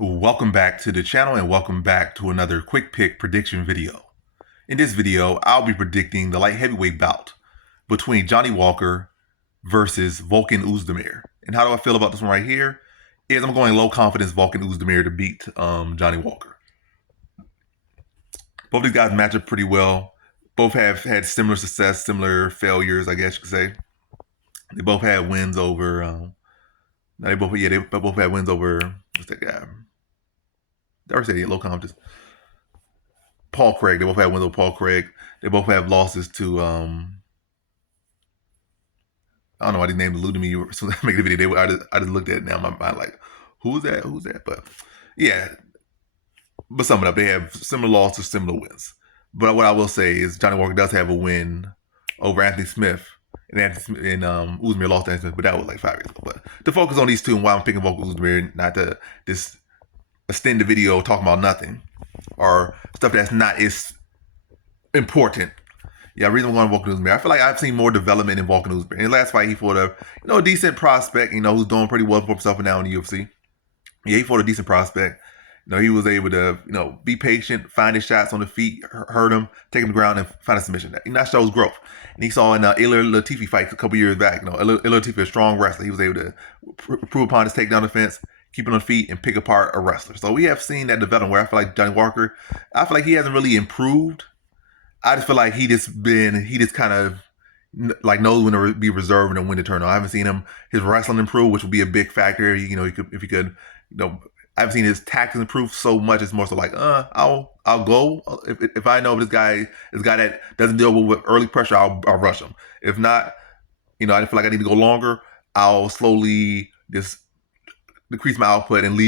Welcome back to the channel and welcome back to another quick pick prediction video. In this video, I'll be predicting the light heavyweight bout between Johnny Walker versus Volkan Oezdemir. And how do I feel about this one right here? Is I'm going low confidence Volkan Oezdemir to beat Johnny Walker. Both these guys match up pretty well. Both have had similar success, similar failures, I guess you could say. They both had wins over. They both had wins over. What's that guy? I already said low confidence. Paul Craig. They both have wins over Paul Craig. They both have losses to I don't know why these names eluded me. So making the video, I just looked at it now in my mind like, who's that? Who's that? But yeah. But sum it up, they have similar losses, similar wins. But what I will say is Johnny Walker does have a win over Anthony Smith. And Oezdemir lost to Anthony Smith, but that was like 5 years ago. But to focus on these two and why I'm picking Volkan Oezdemir, not to just extend the video talking about nothing or stuff that's not as important. Yeah, the reason I'm going to Volkan Oezdemir, I feel like I've seen more development in Volkan Oezdemir. In the last fight, he fought a decent prospect, who's doing pretty well for himself now in the UFC. Yeah, he fought a decent prospect. He was able to, be patient, find his shots on the feet, hurt him, take him to the ground, and find a submission. That shows growth. And he saw in Ilir Latifi fight a couple years back. Ilir Latifi, a strong wrestler. He was able to improve upon his takedown defense, keep it on feet, and pick apart a wrestler. So we have seen that development where I feel like Johnny Walker, I feel like he hasn't really improved. I just feel like he just kind of like knows when to be reserved and when to turn on. I haven't seen his wrestling improve, which would be a big factor. If he could, I haven't seen his tactics improve so much. It's more so like, I'll go if I know this guy that doesn't deal with early pressure. I'll rush him. If not, I feel like I need to go longer. I'll slowly just decrease my output and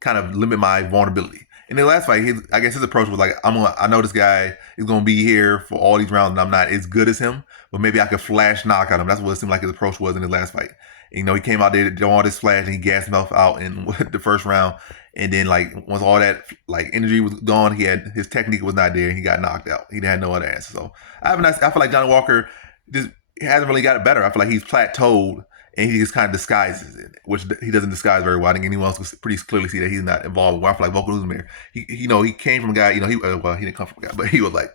kind of limit my vulnerability. In the last fight, I guess his approach was like, I know this guy is gonna be here for all these rounds, and I'm not as good as him, but maybe I could flash knock at him. That's what it seemed like his approach was in his last fight. He came out there doing all this flash and he gassed himself out in the first round. And then once all that energy was gone, his technique was not there and he got knocked out. He had no other answer. So I feel like Johnny Walker just hasn't really got it better. I feel like he's plateaued and he just kind of disguises it, which he doesn't disguise very well. I think anyone else could pretty clearly see that he's not involved. Where I feel like Volkan Oezdemir, he came from a guy, he didn't come from a guy, but he was like,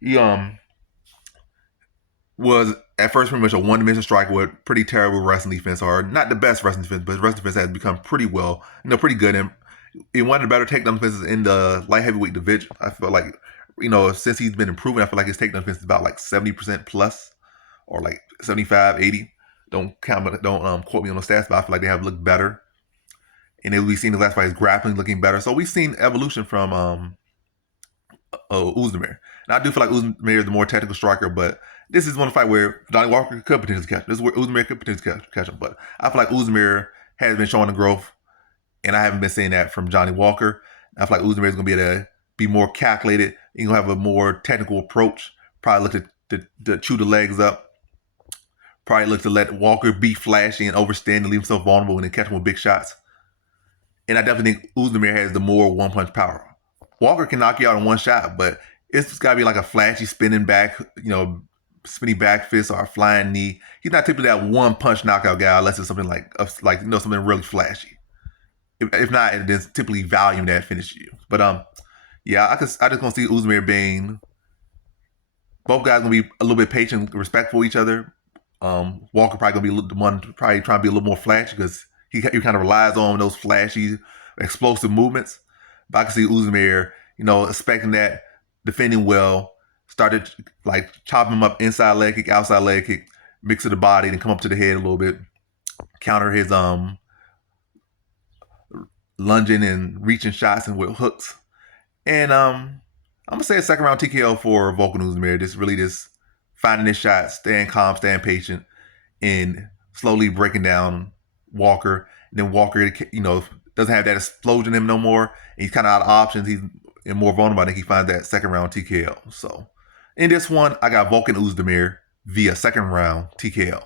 he was at first pretty much a one-dimensional striker with pretty terrible wrestling defense, or not the best wrestling defense, but his wrestling defense has become pretty well, pretty good. And in one of the better takedown defenses in the light heavyweight division. I feel like, since he's been improving, I feel like his takedown defense is about like 70% plus, or like 75, 80. Don't quote me on the stats, but I feel like they have looked better. And then we've seen the last fight, his grappling looking better. So we've seen evolution from Oezdemir. And I do feel like Oezdemir is the more technical striker, but this is one fight where Johnny Walker could potentially catch him. This is where Oezdemir could potentially catch him. But I feel like Oezdemir has been showing the growth, and I haven't been seeing that from Johnny Walker. I feel like Oezdemir is going to be able to be more calculated. He's going to have a more technical approach. Probably look to chew the legs up. Probably look to let Walker be flashy and overstand and leave himself vulnerable and then catch him with big shots. And I definitely think Oezdemir has the more one-punch power. Walker can knock you out in one shot, but it's just got to be like a flashy spinning back, spinning back fist or a flying knee. He's not typically that one-punch knockout guy unless it's something like something really flashy. If not, it's typically volume that finishes you. But yeah, I just gonna see Oezdemir being, both guys gonna be a little bit patient, respectful of each other. Walker probably gonna be the one trying to be a little more flashy because he kind of relies on those flashy, explosive movements. But I can see Oezdemir, expecting that, defending well, started chopping him up inside leg kick, outside leg kick, mix of the body, then come up to the head a little bit, counter his lunging and reaching shots and with hooks. And I'm gonna say a second round TKO for Volkan Oezdemir. Just finding his shots, staying calm, staying patient, and slowly breaking down Walker. And then Walker, doesn't have that explosion in him no more. And he's kind of out of options. He's more vulnerable. I think he finds that second round TKO. So in this one, I got Volkan Oezdemir via second round TKO.